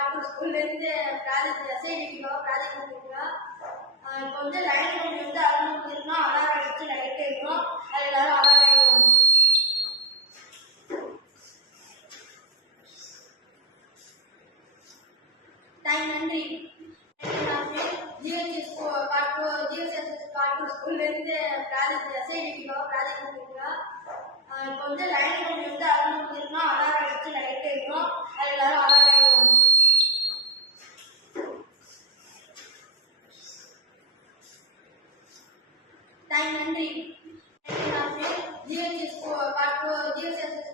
காட்டூர் ஸ்கூல்லேருந்து project project கொடுத்துருக்கா. இப்போ வந்து லைன் வந்து அறுநூறு இருக்கணும், அலாரம் அடிச்சு லைட் இருக்கணும், அது எல்லாரும் அலாரம் அடிக்கணும். நன்றி. ஜிஎஸ்எஸ் காட்டூர் ஸ்கூல்லேருந்து ப்ராஜெக்ட் கொடுத்துருக்கா. இப்போ வந்து லைன் வந்து அறுநூறு இருக்கணும், அலாரம் அடிச்சு லைட் இருக்கணும், அது எல்லாரும் அலாரம் அடிக்கணும். நன்றி. ஜிஎஸ்எஸ்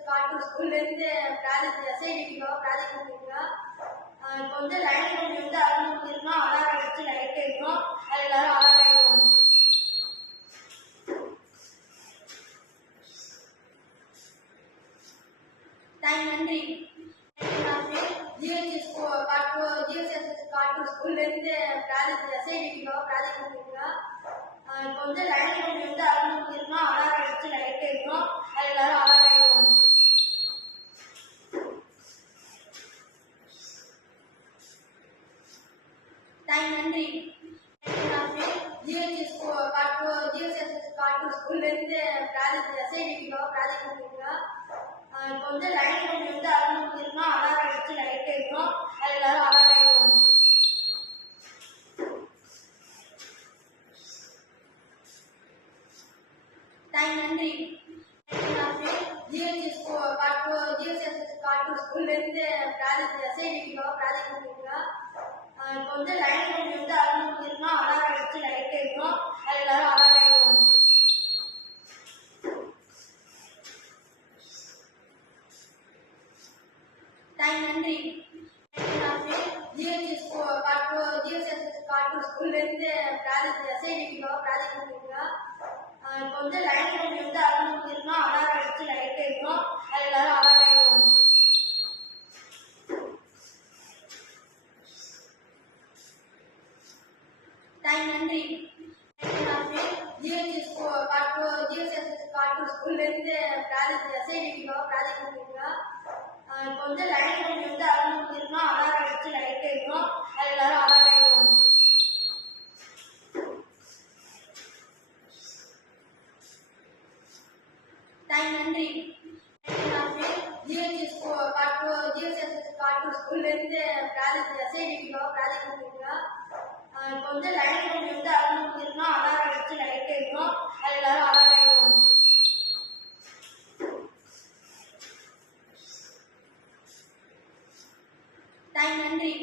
காட்டூர் ஸ்கூல்லேருந்து ப்ராஜெக்ட் கொடுத்துருக்கா. இப்போ வந்து லைன் வந்து அறுநூறு இருக்கணும், அலாரம் அடிச்சு லைட் இருக்கணும், அது எல்லாரும் அலாரம் அடிக்கணும். நன்றி. ஜிஎஸ்எஸ் காட்டூர் ஸ்கூல்லேருந்து ப்ராஜெக்ட் கொடுத்துருக்கா. இப்போ வந்து லைன் வந்து அறுநூறு இருக்கணும், அலாரம் அடிச்சு லைட் இருக்கணும், அது எல்லாரும் அலாரம் அடிக்கணும். நன்றி. ஜிஎஸ்எஸ் காட்டூர் ஸ்கூல்லேருந்து ப்ராஜெக்ட் கொடுத்துருக்கா. இப்போ வந்து லைன் வந்து அறுநூறு இருக்கணும், அலாரம் அடிச்சு லைட் இருக்கணும், அது எல்லாரும் அலாரம் அடிக்கணும். நன்றி. ஜிஎஸ்எஸ் காட்டூர் ஸ்கூல்லேருந்து ப்ராஜெக்ட் கொடுத்துருக்கா. இப்போ வந்து லைன் வந்து அறுநூறு இருக்கணும், அலாரம் அடிச்சு லைட் இருக்கணும், அது எல்லாரும் அலாரம் அடிக்கணும். நன்றி. ஜிஎஸ்எஸ் காட்டூர் ஸ்கூல்லேருந்து ப்ராஜெக்ட் கொடுத்துருக்கா. இப்போ வந்து லைன் வந்து அறுநூறு இருக்கணும், அலாரம் அடிச்சு லைட் இருக்கணும், அது எல்லாரும் அலாரம் அடிக்கணும். நன்றி. ஜிஎஸ்எஸ் காட்டூர் ஸ்கூல்லேருந்து ப்ராஜெக்ட் கொடுத்துருக்கா. இப்போ வந்து லைன் வந்து அறுநூறு இருக்கணும், அலாரம் அடிச்சு லைட் இருக்கணும், அது எல்லாரும் அலாரம் அடிக்கணும். நன்றி. ஜிஎஸ்எஸ் காட்டூர் ஸ்கூல்லேருந்து ப்ராஜெக்ட் கொடுத்துருக்கா. இப்போ வந்து லைன் வந்து அறுநூறு இருக்கணும், அலாரம் அடிச்சு லைட் இருக்கணும், அது எல்லாரும் அலாரம் அடிக்கணும். நன்றி.